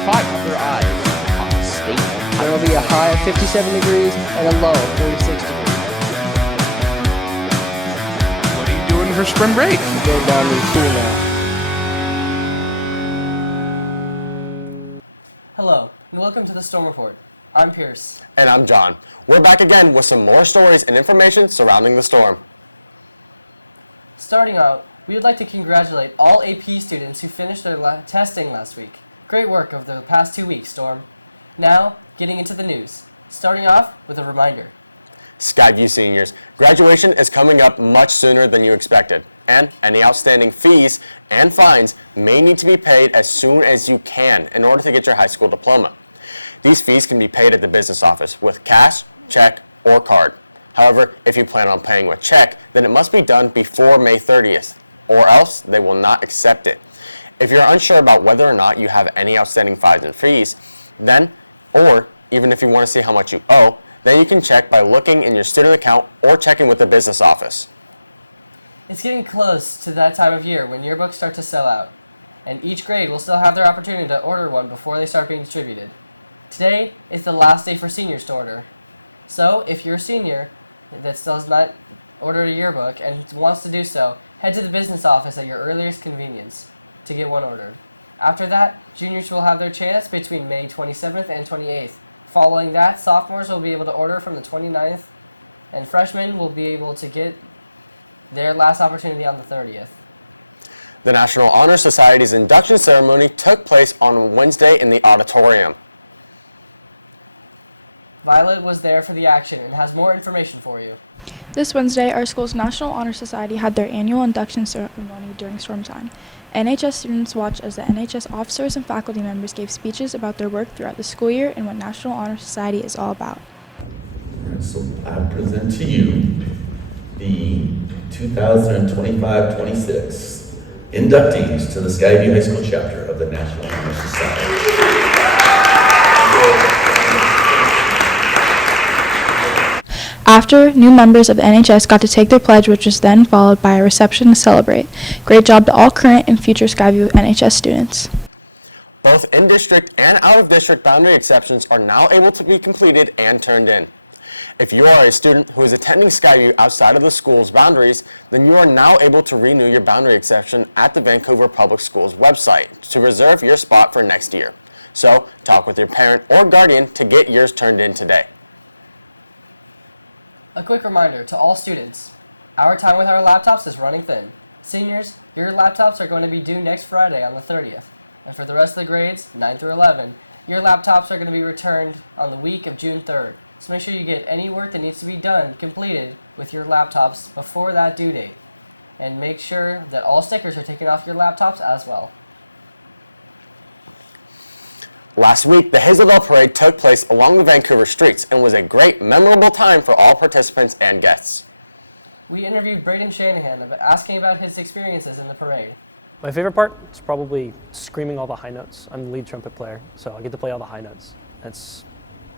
5 other eyes on the state. There will be a high of 57 degrees and a low of 46 degrees. What are you doing for spring break? Going down to the pool now. Hello, and welcome to the Storm Report. I'm Pierce. And I'm John. We're back again with some more stories and information surrounding the storm. Starting out, we would like to congratulate all AP students who finished their testing last week. Great work over the past 2 weeks, Storm. Now, getting into the news. Starting off with a reminder. Skyview seniors, graduation is coming up much sooner than you expected, and any outstanding fees and fines may need to be paid as soon as you can in order to get your high school diploma. These fees can be paid at the business office with cash, check, or card. However, if you plan on paying with check, then it must be done before May 30th, or else they will not accept it. If you're unsure about whether or not you have any outstanding fines and fees, then, or even if you want to see how much you owe, then you can check by looking in your student account or checking with the business office. It's getting close to that time of year when yearbooks start to sell out, and each grade will still have their opportunity to order one before they start being distributed. Today is the last day for seniors to order. So, if you're a senior that still has not ordered a yearbook and wants to do so, head to the business office at your earliest convenience to get one ordered. After that, juniors will have their chance between May 27th and 28th. Following that, sophomores will be able to order from the 29th, and freshmen will be able to get their last opportunity on the 30th. The National Honor Society's induction ceremony took place on Wednesday in the auditorium. Violet was there for the action and has more information for you. This Wednesday, our school's National Honor Society had their annual induction ceremony during storm time. NHS students watched as the NHS officers and faculty members gave speeches about their work throughout the school year and what National Honor Society is all about. So I present to you the 2025-26 inductees to the Skyview High School chapter of the National Honor Society. After, new members of the NHS got to take their pledge, which was then followed by a reception to celebrate. Great job to all current and future Skyview NHS students. Both in-district and out-of-district boundary exceptions are now able to be completed and turned in. If you are a student who is attending Skyview outside of the school's boundaries, then you are now able to renew your boundary exception at the Vancouver Public Schools website to reserve your spot for next year. So, talk with your parent or guardian to get yours turned in today. A quick reminder to all students, our time with our laptops is running thin. Seniors, your laptops are going to be due next Friday on the 30th. And for the rest of the grades, 9 through 11, your laptops are going to be returned on the week of June 3rd. So make sure you get any work that needs to be done completed with your laptops before that due date. And make sure that all stickers are taken off your laptops as well. Last week, the Hazel Parade took place along the Vancouver streets and was a great, memorable time for all participants and guests. We interviewed Braden Shanahan asking about his experiences in the parade. My favorite part is probably screaming all the high notes. I'm the lead trumpet player, so I get to play all the high notes. That's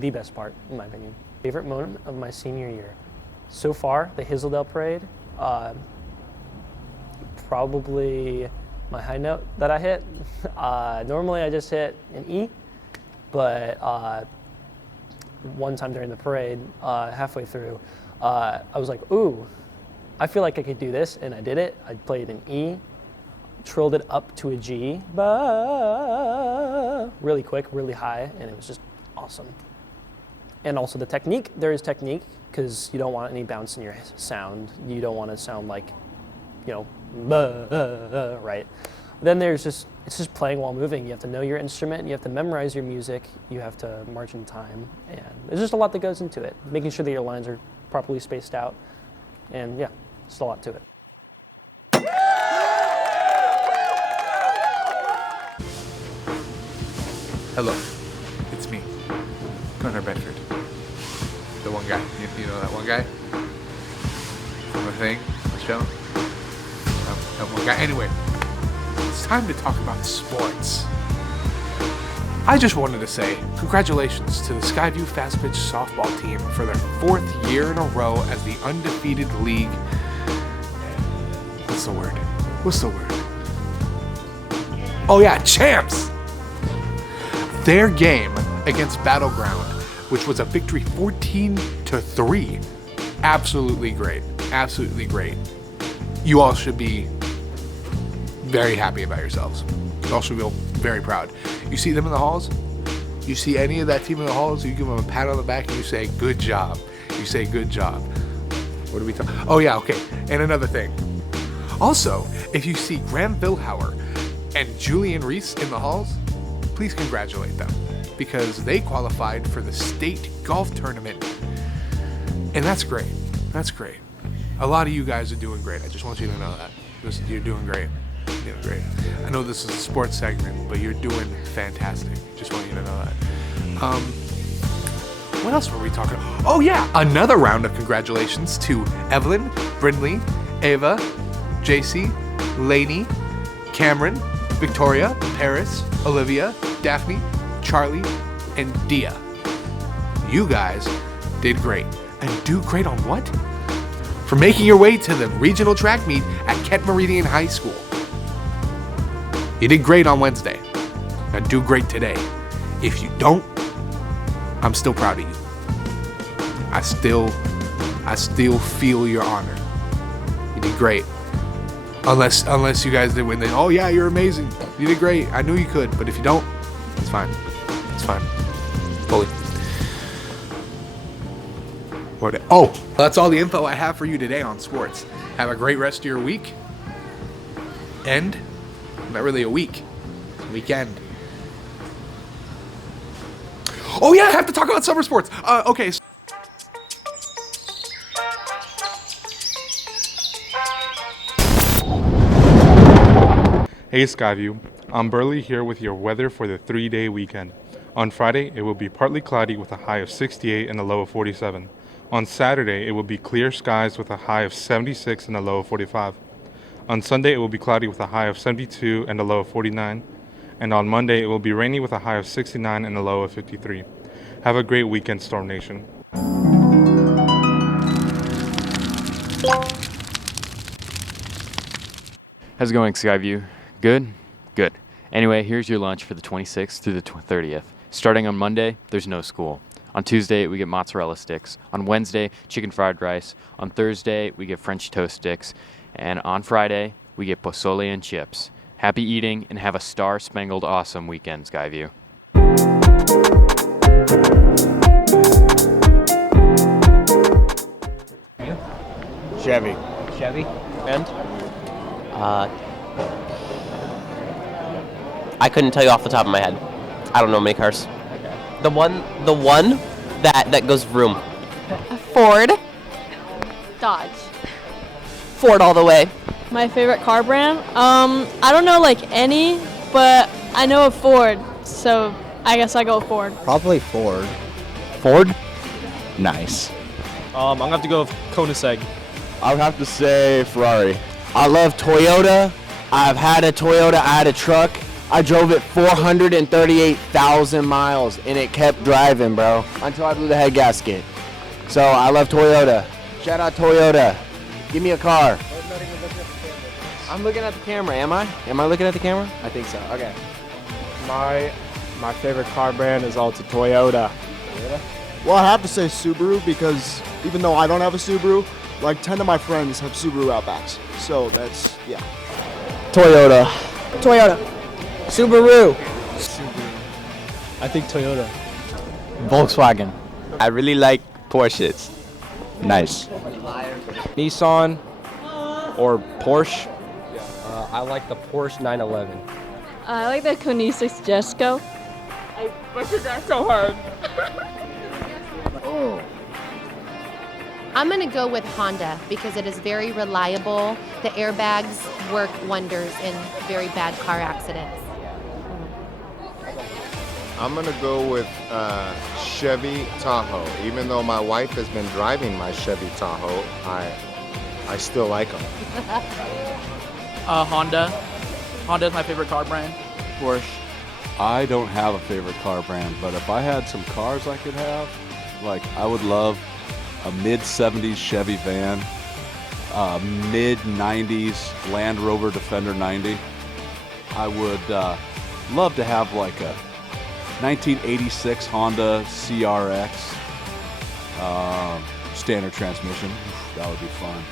the best part, in my opinion. Favorite moment of my senior year? So far, the Hazeldale Parade, probably my high note that I hit. Normally I just hit an E, but one time during the parade, halfway through, I was like, ooh, I feel like I could do this, and I did it. I played an E, trilled it up to a G, really quick, really high, and it was just awesome. And also the technique, there is technique, because you don't want any bounce in your sound. You don't want to sound like, right? Then it's just playing while moving. You have to know your instrument, you have to memorize your music, you have to march in time. And there's just a lot that goes into it. Making sure that your lines are properly spaced out. And yeah, just a lot to it. Hello, it's me, Connor Bedford. The one guy. You know that one guy? From the thing, the show? That one guy. Anyway, it's time to talk about sports. I just wanted to say congratulations to the Skyview Fast Pitch softball team for their 4th year in a row as the undefeated league. What's the word? Oh yeah, champs! their game against Battleground, which was a victory 14-3. Absolutely great. Absolutely great. You all should be very happy about yourselves. You all should feel very proud. You see them in the halls? You see any of that team in the halls, you give them a pat on the back and you say, good job. You say, good job. What do we talk? Oh yeah, okay. And another thing. Also, if you see Graham Billhauer and Julian Reese in the halls, please congratulate them because they qualified for the state golf tournament. And that's great. That's great. A lot of you guys are doing great. I just want you to know that. You're doing great. You're doing great. I know this is a sports segment, but you're doing fantastic. Just want you to know that. What else were we talking about? Oh yeah, another round of congratulations to Evelyn, Brindley, Ava, JC, Lainey, Cameron, Victoria, Paris, Olivia, Daphne, Charlie, and Dia. You guys did great. And do great on what? For making your way to the regional track meet at Kent Meridian High School. You did great on Wednesday. Now do great today. If you don't, I'm still proud of you. I still feel your honor. You did great. Unless you guys did win, then oh yeah, you're amazing. You did great. I knew you could, but if you don't, it's fine. It's fine. Fully. Oh, that's all the info I have for you today on sports. Have a great rest of your week. Not really a week. It's a weekend. Oh yeah, I have to talk about summer sports. Okay. Hey Skyview, I'm Burley here with your weather for the 3-day weekend. On Friday, it will be partly cloudy with a high of 68 and a low of 47. On Saturday, it will be clear skies with a high of 76 and a low of 45. On Sunday, it will be cloudy with a high of 72 and a low of 49. And on Monday, it will be rainy with a high of 69 and a low of 53. Have a great weekend, Storm Nation. How's it going, Skyview? Good? Good. Anyway, here's your lunch for the 26th through the 30th. Starting on Monday, there's no school. On Tuesday, we get mozzarella sticks. On Wednesday, chicken fried rice. On Thursday, we get French toast sticks. And on Friday, we get pozole and chips. Happy eating and have a star-spangled awesome weekend, Skyview. Chevy. Chevy. And? I couldn't tell you off the top of my head. I don't know many cars. The one that goes vroom. Ford. Dodge. Ford all the way. My favorite car brand? I don't know like any, but I know a Ford, so I guess I go Ford. Probably Ford. Ford? Nice. I'm gonna have to go with Koenigsegg. I would have to say Ferrari. I love Toyota. I've had a Toyota. I had a truck. I drove it 438,000 miles and it kept driving, bro, until I blew the head gasket. So I love Toyota. Shout out Toyota. Give me a car. I'm looking at the camera, am I? Am I looking at the camera? I think so. Okay. My favorite car brand is also Toyota. Well, I have to say Subaru because even though I don't have a Subaru, like 10 of my friends have Subaru Outbacks. So that's, yeah. Toyota. Toyota. Subaru. I think Toyota. Volkswagen. I really like Porsches. Nice. Nissan or Porsche. I like the Porsche 911. I like the Koenigsegg Jesko. Why is that so hard? Oh. I'm going to go with Honda because it is very reliable. The airbags work wonders in very bad car accidents. I'm going to go with Chevy Tahoe. Even though my wife has been driving my Chevy Tahoe, I still like them. Honda. Honda is my favorite car brand. Porsche. I don't have a favorite car brand, but if I had some cars I could have, like I would love a mid-70s Chevy van, a mid-90s Land Rover Defender 90. I would love to have like a 1986 Honda CRX, standard transmission. That would be fun.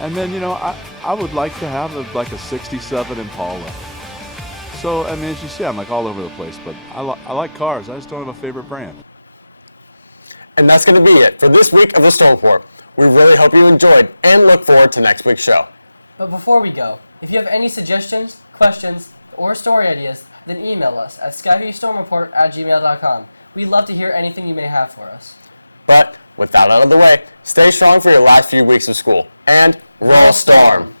And then, I would like to have like a 67 Impala. So, I mean, as you see, I'm like all over the place, but I like cars. I just don't have a favorite brand. And that's going to be it for this week of the Storm Report. We really hope you enjoyed and look forward to next week's show. But before we go, if you have any suggestions, questions, or story ideas, then email us at skyviewstormreport@gmail.com. We'd love to hear anything you may have for us. But with that out of the way, stay strong for your last few weeks of school and roll Storm!